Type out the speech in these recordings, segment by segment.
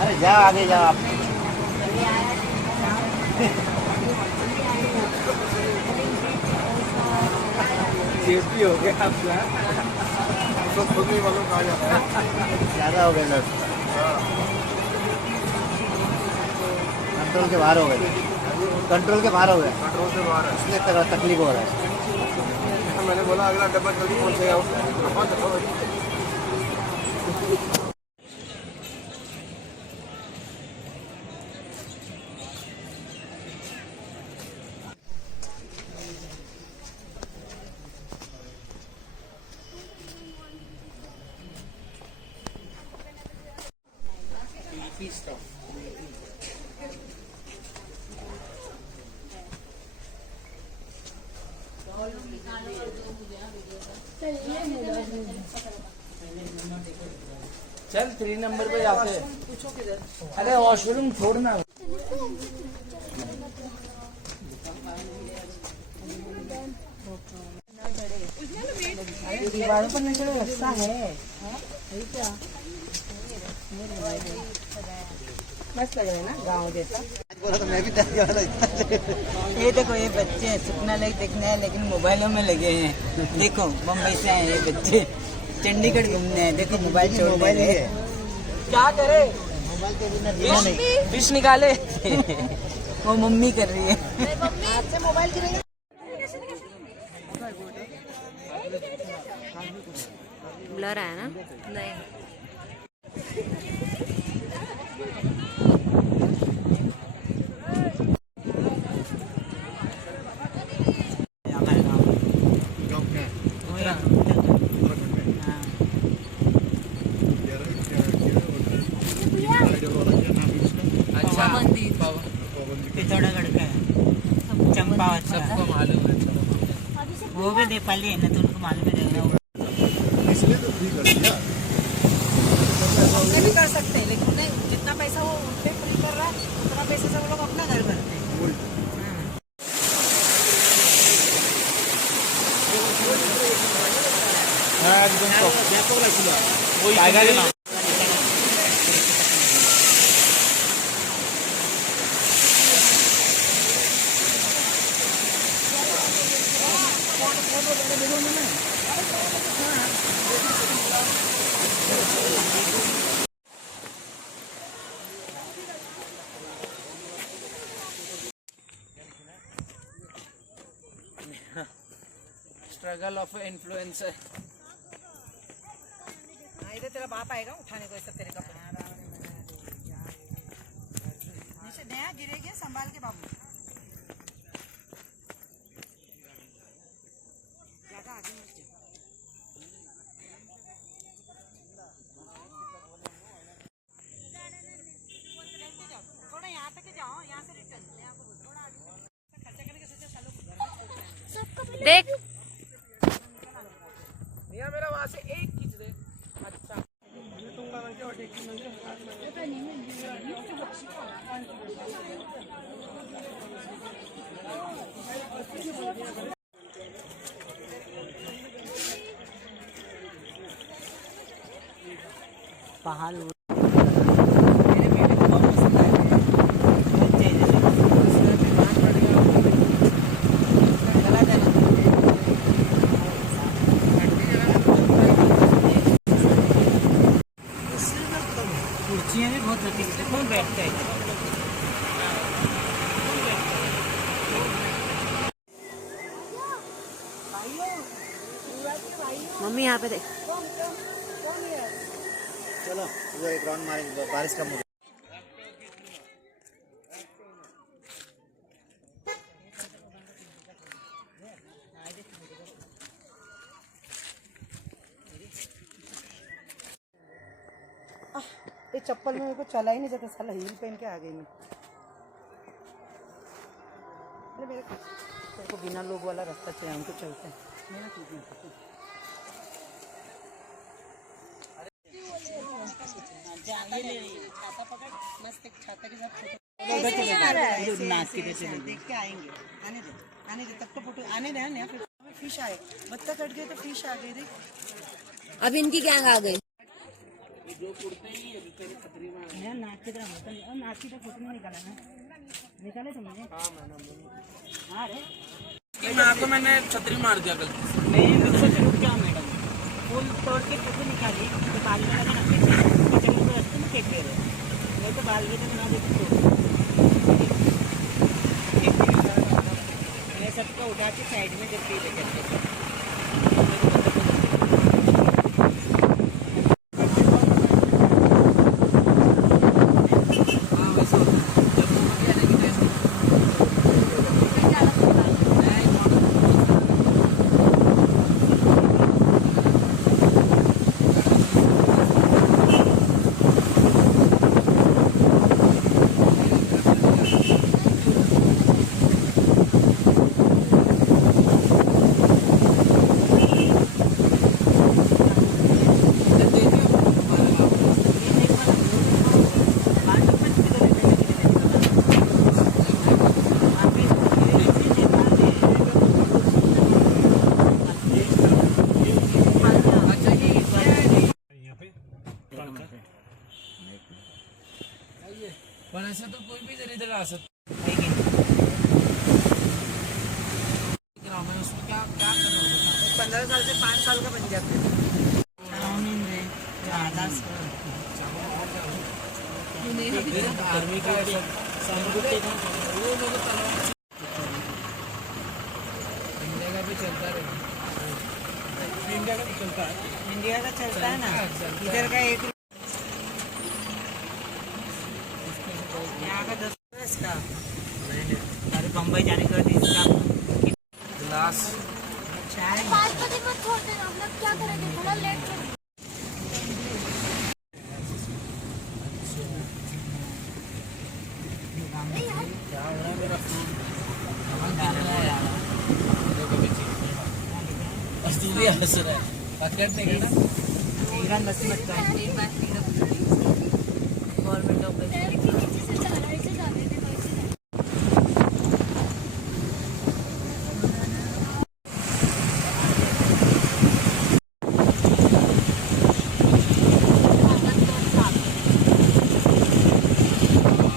अरे जाओ आगे जाओ आप। सेफ्टी हो गया आपका। सब खुद नहीं मालूम कहाँ जाता है। ज़्यादा हो गए सर, कंट्रोल के बाहर हो गए, कंट्रोल के बाहर हो गए, कंट्रोल से बाहर है। इसलिए तकलीफ हो रहा है। तो मैंने बोला अगला डब्बा जल्दी पहुँचेगा। चल 3 नंबर पे जाते हैं। अरे वॉशरूम छोड़ना। दीवारों पर नजर रस्सा है। मस्त लग रहा है ना, गाँव जैसा। बोला तो मैं भी डर गया था इतना। ये देखो, ये बच्चे सुपना लेक देखना है लेकिन मोबाइलों में लगे हैं। देखो मुंबई से आए ये बच्चे, चंडीगढ़ घूमने हैं। देखो मोबाइल छोड़ दे रहे हैं। क्या करे, मोबाइल के बिना जीना नहीं। फिश निकाले। वो मम्मी कर रही है। हाथ से मोबाइल गिरेगा। ब्लर आया ना? नहीं। पिथौरागढ़ का है, चंपावत का। सबको मालूम है। वो भी नेपाली है ना, तो उनको मालूम ही रहेगा। इसलिए तो फ्री कर दिया। भी कर सकते हैं लेकिन नहीं, जितना पैसा वो उन पे फ्री कर रहा है उतना पैसे से वो लोग अपना घर भरते हैं। एकदम वही टाइगर है ना। Struggle of influencer. इधर तेरा बाप आएगा उठाने को ऐसा तेरे कपड़े। नीचे नया गिरेगी, संभाल के बाबू। ज्यादा आगे मत जाओ। थोड़ा यहाँ तक जाओ, यहाँ से रिटर्न थोड़ा आगे खर्चा करने के सोचा चलो देख भैया मेरा वहां से एक खींच दे। अच्छा पहाड़ कुर्सियाँ भी बहुत होती है। कौन बैठता है? मम्मी यहाँ पे देख। चलो वो एक राउंड मारेंगे, बारिश कम हो गई। ये चप्पल में मेरे को चला ही नहीं जाता, साला हील पहन के आ गई मैं। मेरे को बिना लोग वाला रास्ता चाहिए, हमको चलते हैं। मेरा ठीक है। छाता पकड़, मस्त एक छाता के साथ नाच के देख के आएंगे। आने दे तब तो फोटो आने दे। यहाँ पे फिश आए, बत्तख कट गए तो फिश आ गई। देख अब इनकी गैंग आ गई। मेरा नाक की तरह होता नहीं, और नाक की तरफ फोटो नहीं निकाला ना, निकाले तो मुझे। हाँ रे मैं को मैंने छतरी मार दिया गलती से। मैं सोचा रुक जाओ मैडम, फूल तोड़ के फोटो निकाली तो बाल में लगा ना, किचन को रास्ते में फेंक दे रहे, नहीं तो बाल के तो बना देते तो मैं सबको उठा के साइड में जब पी लेकर पर ऐसे तो कोई भी इधर इधर आ सकता है। उसमें क्या क्या करना होगा? 15 साल से 5 साल का बन जाते हैं। गर्मी का ऐसा इंडिया का भी चलता रहेगा। इंडिया का भी चलता है। इंडिया का चलता है ना, इधर का 1 यहाँ का 10 का, अरे बम्बई जाने का 30 का ग्लास चाय। 5 बजे पर छोड़ देना, हम लोग क्या करेंगे, थोड़ा लेट कर। क्या हो रहा है मेरा फोन? तू भी हंस रहा है। पकड़ देगा ना? ईरान बस मत कर। गवर्नमेंट ऑफ नीचे से चला रहा है, ऐसे जा रहे थे, ऐसे जा।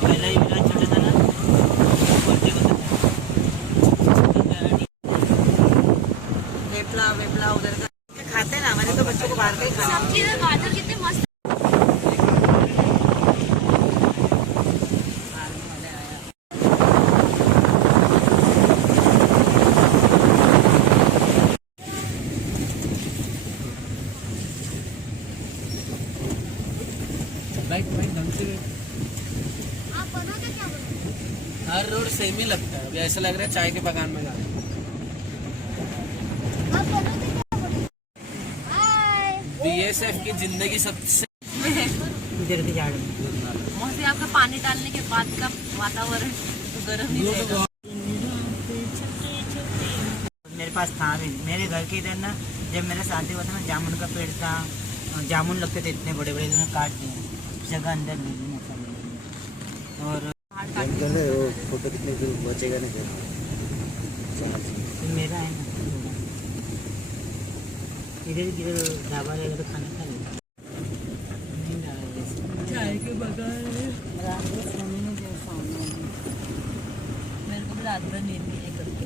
पहला ही ईरान छोटा था ना, वेपला उधर का खाते हैं ना, हमारे तो बच्चों को बाहर का ही खाना। सब्जी में गाजर कितने मस्त। बाइक ढंग से आप बनाते क्या बनाते? हर रोड सेम ही लगता है। अभी ऐसा लग रहा है चाय के बगान में जा रहे हैं। आप बनाते क्या बनाते? हाय। बीएसएफ की जिंदगी सबसे इधर के झाड़ में मोस्टली आपका पानी डालने के बाद का वातावरण तो गर्म नहीं रहेगा। मेरे पास था भी, मेरे घर के इधर ना, जब मेरा शादी हुआ था ना, जामुन का पेड़ था, जामुन लगते थे इतने बड़े बड़े, इन्होंने काट दिए, जगह अंदर ले ली ऐसा ले ली। और वो फोटो कितने दूर बचेगा नहीं फिर मेरा है ना, इधर किधर ढाबा रहेगा तो खाना खा लेगा। चाय के बगान मेरे को भी रात भर नींद नहीं करती।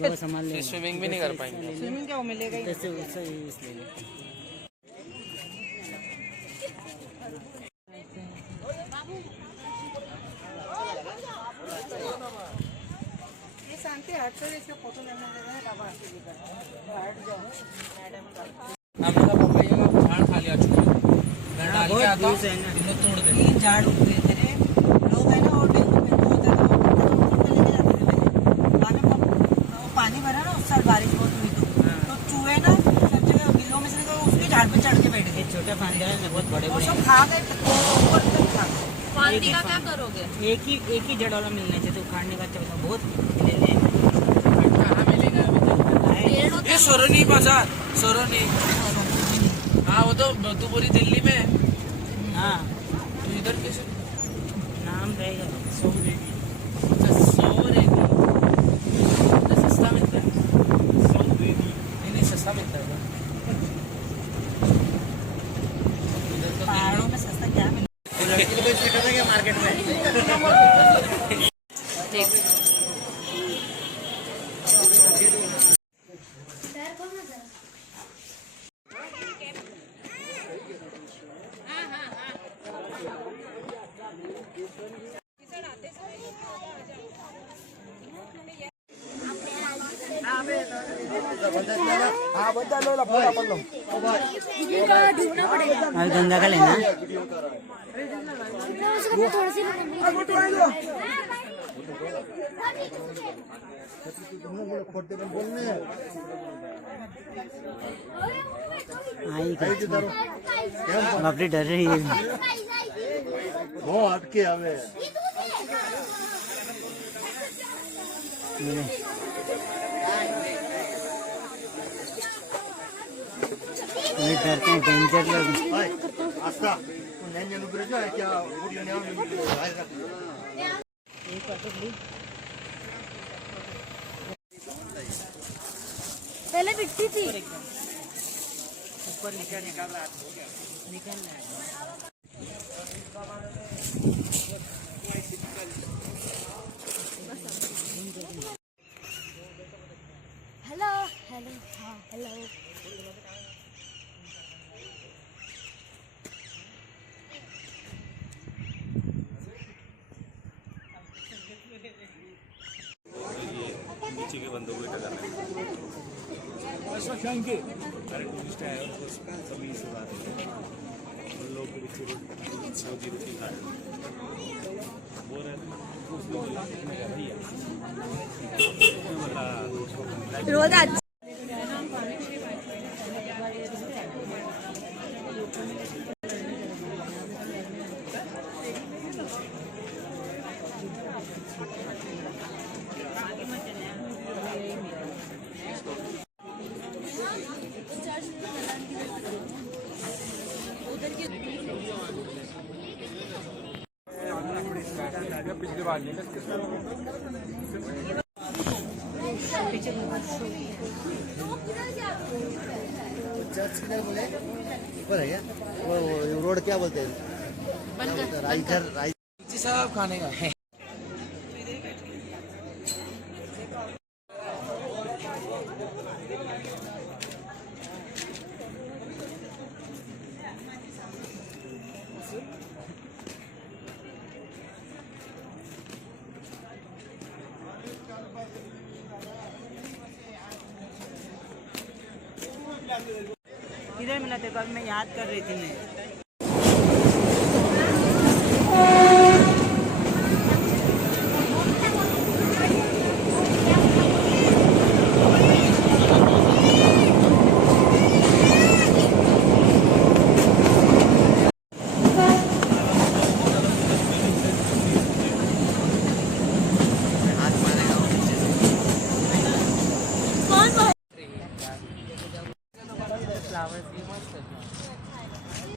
वो संभाल लेगा। स्विमिंग भी नहीं कर पाएंगे। स्विमिंग क्या वो मिलेगा ही जैसे उससे इसलिए। ये शांति हट से इसका फोटो लेना देगा ना, कब आके भी करता है तो हट जाओ मैडम का। अब मेरा पापा ये लोग झाड़ खा लिया चुके हैं। मैं डाल के आता हूँ, इन्हें तोड़ दे। 3 झाड़ उग गए थे रे। लोग है ना, वो डेंगू पेंगू होता था, वो लेके जाते थे पहले। बाद में वो पानी भरा ना, उस साल बारिश बहुत हुई तो चूहे ना सब जगह गिलों में से निकल उसके झाड़ पे चढ़ के बैठ गए। छोटे पानी का बहुत बड़े बड़े सब खा गए, ऊपर तक खा गए। क्वालिटी का क्या करोगे? एक ही जड़ वाला मिलना चाहिए तो उखाड़ने का अच्छा बहुत सरोनी बाजार सरोनी। हाँ वो तो मधुपुरी दिल्ली में है। हाँ तो इधर कैसे? नाम रहेगा अच्छा सोरेनी तो सस्ता मिलता है। नहीं सस्ता मिलता है इधर तो। पहाड़ों में सस्ता क्या मिलता लड़की को इसलिए कहते हैं कि मार्केट में टायर खोल ना जरा। अभी धंधा का लेना उसको थोड़ी सी आई बापरे डर रही है वो हटके हमें डरते हैं डेंजर लोग आस्था नैन नुब्रे जो है क्या वीडियो ने पहले मिट्टी थी। ऊपर नीचे निकाल रहा निकलना है। हेलो हेलो हाँ हेलो। रोज आज पिछली बार नहीं चर्च किधर बोले ऊपर है क्या वो रोड क्या बोलते हैं राइटर जी साहब खाने का है। किधर मिला तेरे को? अभी मैं याद कर रही थी मैं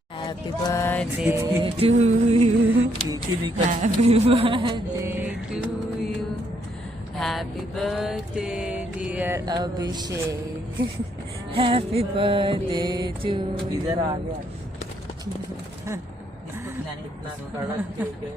Happy birthday to you. Happy birthday to you. Happy birthday dear Abhishek. Happy birthday to you. इधर आ गया। इसको खिलाने इतना कड़क केक है।